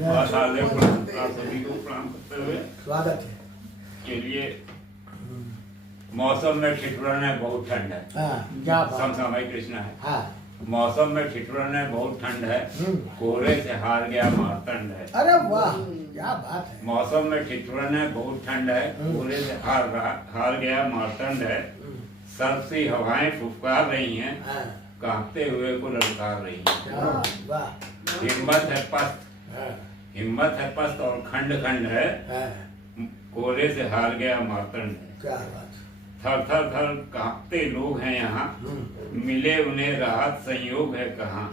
आप सभी को प्रणाम करते हुए स्वागत है। के लिए मौसम में ठिठुरन है, बहुत ठंड है। क्या बात। समसामयिक कृष्णा है। हाँ। मौसम में ठिठुरन है, बहुत ठंड है। कोहरे से हार गया मारतंड है। अरे वाह, क्या बात है। मौसम में ठिठुरन है, बहुत ठंड है। कोहरे से हार गया मारतंड है। सर्द सी हवाएं फुफकार रही हैं, कांपते हुए को ललकार रही हैं। हिम्मत है पस्त और खंड खंड है। कोहरे से हार गया मारतंड है। क्या बात। थर थर थर कांपते लोग हैं यहाँ, मिले उन्हें राहत संयोग है कहाँ।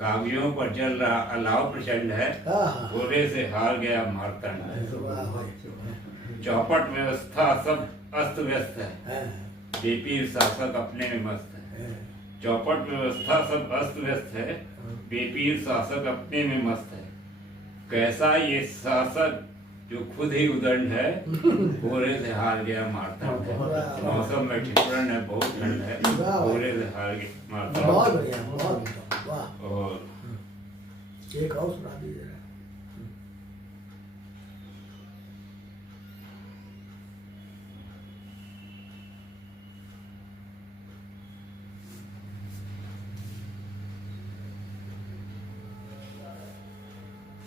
काव्यों पर जल रहा अलाव प्रचंड है, कोहरे से हार गया मारतंड है। चौपट व्यवस्था सब अस्त व्यस्त है, बेपीर शासक अपने में मस्त है। चौपट व्यवस्था सब अस्त व्यस्त है, बेपीर शासक अपने में मस्त है। कैसा ये शासक जो खुद ही उदंड है, कोहरे से हार गया मारतंड है। मौसम में ठिठुरन है, बहुत ठंड है। कोहरे से हार गया मारतंड। बहुत बढ़िया, बहुत बढ़िया। वाह। और एक और सुना दीजिए।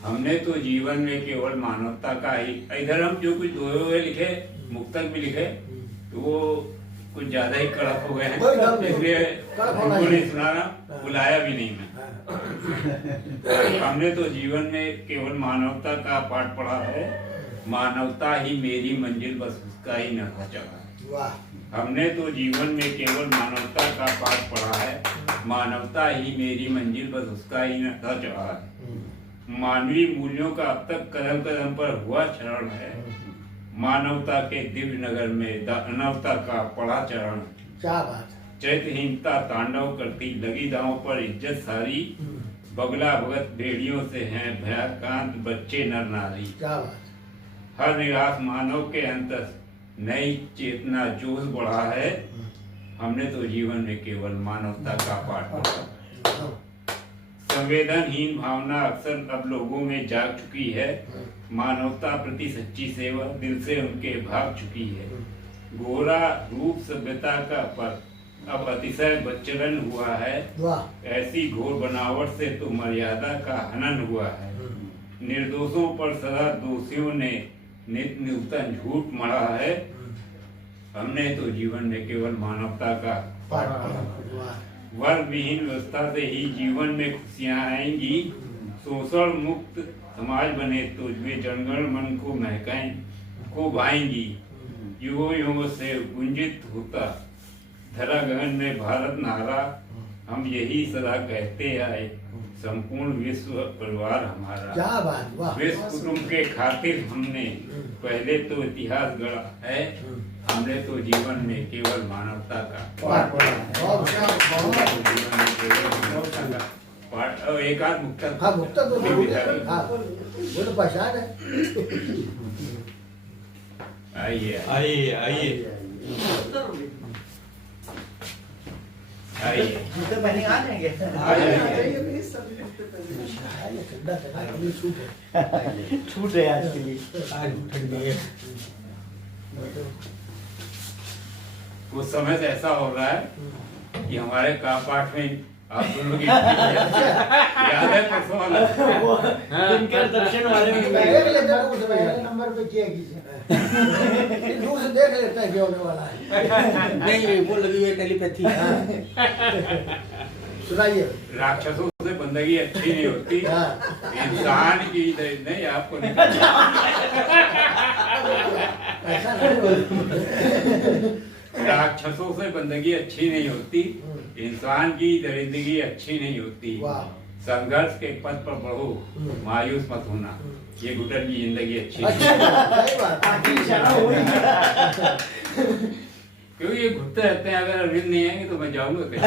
हमने तो जीवन में केवल मानवता का ही, इधर हम जो कुछ दोहे लिखे, मुक्तक भी लिखे, तो वो कुछ ज्यादा ही कड़क हो गए हैं, इसलिए उनको नहीं सुनाना, बुलाया भी नहीं मैं। हमने तो जीवन में केवल मानवता का पाठ पढ़ा है, मानवता ही मेरी मंजिल बस उसका ही नशा चढ़ा है। हमने तो जीवन में केवल मानवता का पाठ पढ़ा है, मानवता ही मेरी मंजिल बस उसका ही नशा चढ़ा है। मानवीय मूल्यों का अब तक कदम कदम पर हुआ क्षरण है, मानवता के दिव्य नगर में दानवता का पड़ा चरण। क्या बात है। चैत्यहीनता तांडव करती लगी दांव पर इज्जत सारी, बगला भगत भेड़ियों से हैं भयाकांत बच्चे नर नारी। क्या बात। हर निराश मानव के अंतर नई चेतना जोश बढ़ा है, हमने तो जीवन में केवल मानवता का पाठ पढ़ा। संवेदनहीन भावना अक्सर अब लोगों में जाग चुकी है, मानवता प्रति सच्ची सेवा दिल से उनके भाग चुकी है। गोरा रूप सभ्यता का पर अब अतिशय बच्चलन हुआ है, ऐसी घोर बनावट से तो मर्यादा का हनन हुआ है। निर्दोषों पर सदा दोषियों ने नित नूतन झूठ मढ़ा है, हमने तो जीवन में केवल मानवता का पाठ पढ़ा। वर्ग विहीन व्यवस्था से ही जीवन में खुशियां आएंगी, शोषण मुक्त समाज बने तो वे जनगण मन को महकाएं को भाएंगी। युगों युगों से गुंजित होता धरा गगन में भारत नारा, हम यही सदा कहते आए संपूर्ण विश्व परिवार हमारा। क्या बात। वाह। विश्व कुटुंब के खातिर हमने पहले तो इतिहास गढ़ा है, हमने तो जीवन में केवल मानवता का पाठ पढ़ा। एक आध मुक्तक। हाँ, मुक्तक तो हाँ, वो तो पहचान है। आइए आइए आइए आइए जूते पहने आ जाएंगे। छूट है आज के लिए। आज ठंडी है। कुछ समय से ऐसा हो रहा है कि हमारे का पाठ में आप दोनों की याद है परसों वाला इनके दर्शन वाले में पहले नंबर पे किया दूर से देख लेता है क्या होने वाला है। नहीं वो लगी है टेलीपैथी। सुनाइए। राक्षसों से बंदगी अच्छी नहीं होती, इंसान की नहीं आपको नहीं। ऐसा नहीं। राक्षसों से बंदगी अच्छी नहीं होती, इंसान की दरिंदगी अच्छी नहीं होती। संघर्ष के पथ पर बढ़ो, मायूस मत होना, ये घुटन की जिंदगी अच्छी नहीं। क्यों ये घुटते रहते हैं, अगर अरविंद नहीं आएंगे तो मैं जाऊंगा कहीं।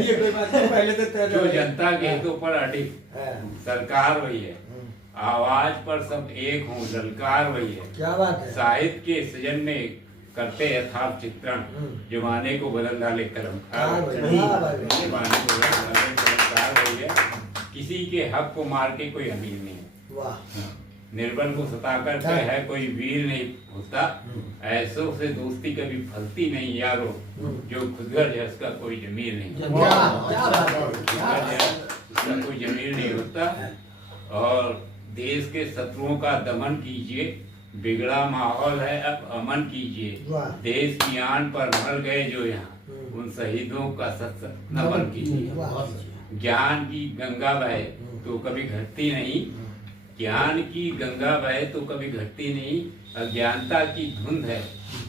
ये कोई बात नहीं, पहले तो जो जनता के हितों पर अड़ी सरकार वही है, आवाज पर सब एक हों ललकार वही है। क्या बात है। साहित्य के सृजन में करते यथार्थ चित्रण, जमाने को बदल डाले कलमकार, जमाने को बदल डाले कलमकार वही है। किसी के हक को मार के कोई अमीर नहीं है। वाह निर्बल को सताकर के है कोई वीर नहीं होता। ऐसों से दोस्ती कभी फलती नहीं यारो, जो खुदगर है उसका कोई जमीर नहीं। क्या बात है, क्या बात है। उसका कोई जमीर नहीं होता। और देश के शत्रुओं का दमन कीजिए, बिगड़ा माहौल है अब अमन कीजिए। वाह। देश की आन पर मर गए जो यहाँ, उन शहीदों का सत नमन कीजिए। वाह। ज्ञान की गंगा बहे तो कभी घटती नहीं, ज्ञान की गंगा बहे तो कभी घटती नहीं। अज्ञानता की धुंध है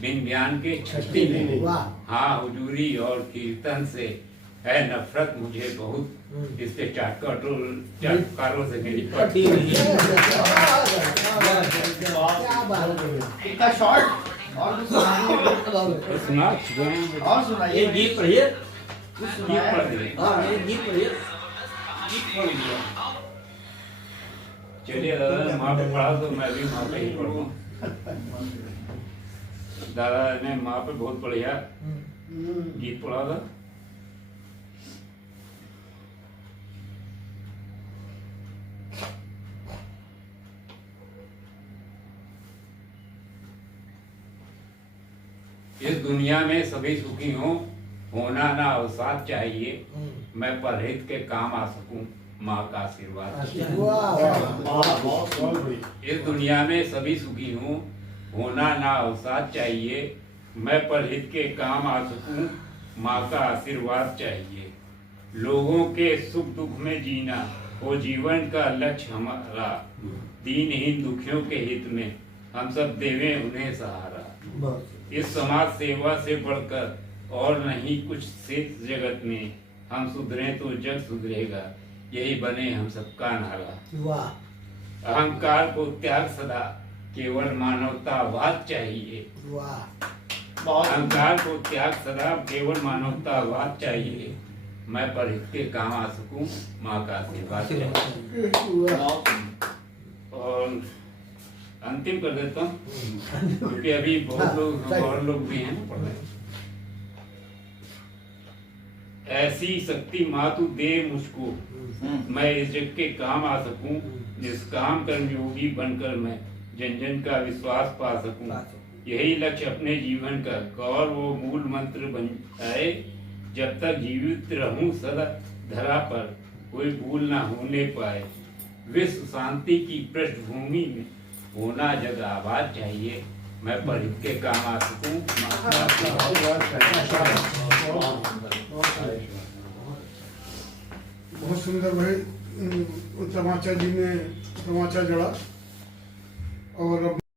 बिन ज्ञान के छटती नहीं। वाह। हाँ हुजूरी और कीर्तन से है नफरत मुझे बहुत, इसके चाटकारों से मेरी पड़ती नहीं। क्या बात है। इतना शॉर्ट और कुछ सुनाइए। सुना चुके हैं। और सुनाइए। ये गीत पढ़िए। कुछ गीत सुनाइए। पढ़ दिए। हाँ ये गीत पढ़िए। गीत पढ़ दिया। चलिए दादा माँ पे पढ़ा तो मैं भी माँ पे ही पढ़ूँ। दादा ने माँ पे बहुत बढ़िया गीत पढ़ा था। इस दुनिया में सभी सुखी हों, होना ना अवसाद चाहिए। मैं परहित के काम आ सकूं, माँ का आशीर्वाद। वाह। इस दुनिया में सभी सुखी हों, होना ना अवसाद चाहिए। मैं परहित के काम आ सकूं, माँ का आशीर्वाद चाहिए। लोगों के सुख दुख में जीना हो जीवन का लक्ष्य हमारा। दीनहीन दुखियों के हित में हम सब देवें उन्हें सहारा। इस समाज सेवा से बढ़कर और नहीं कुछ शेष जगत में। हम सुधरे तो जग सुधरेगा, यही बने हम सबका नारा। वाह। अहंकार को त्याग सदा, केवल मानवतावाद चाहिए। वाह। बहुत अहंकार को त्याग सदा, केवल मानवतावाद चाहिए। मैं परहित के काम आ सकूं, माँ का आशीर्वाद चाहिए। बहुत और अंतिम कर देता हूँ क्योंकि अभी बहुत लोग और लोग भी हैं पढ़ रहे हैं। ऐसी शक्ति माँ तू दे मुझको, मैं इस जग के काम आ सकूं। निष्काम कर्मयोगी बनकर मैं जन जन का विश्वास पा सकूं। यही लक्ष्य अपने जीवन का और वो मूल मंत्र बन जाए। जब तक जीवित रहूं सदा धरा पर, कोई भूल ना होने पाए। विश्व शांति की पृष्ठभूमि में होना जग आबाद चाहिए। मैं परहित के काम आ सकूं। बहुत सुंदर भाई तमाचा जी ने तमाचा जड़ा।